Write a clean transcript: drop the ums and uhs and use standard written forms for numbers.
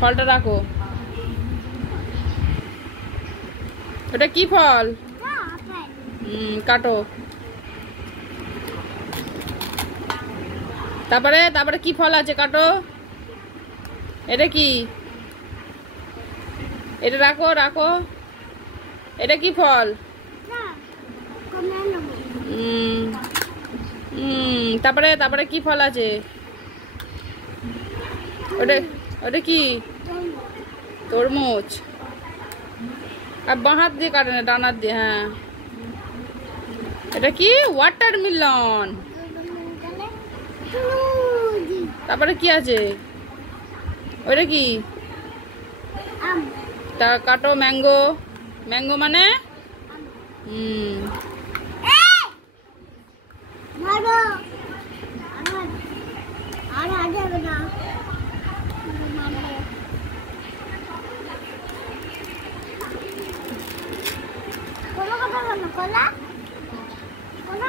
ফলটা রাখো। এটা কি ফল? কাটো। তারপরে তারপরে কি ফল আছে? কাটো। এটা কি? এটা রাখো রাখো। এটা কি ফল? তারপরে তারপরে কি ফল আছে? ওটা ওটা কি? তরমুজ। আর বাঁ হাত দিয়ে কাটে না, ডান হাত দিয়ে। হ্যাঁ, এটা কি? ওয়াটারমেলন। তারপরে কি আছে? ওইটা কি? তা কাটো। ম্যাঙ্গো। ম্যাঙ্গো মানে কোলা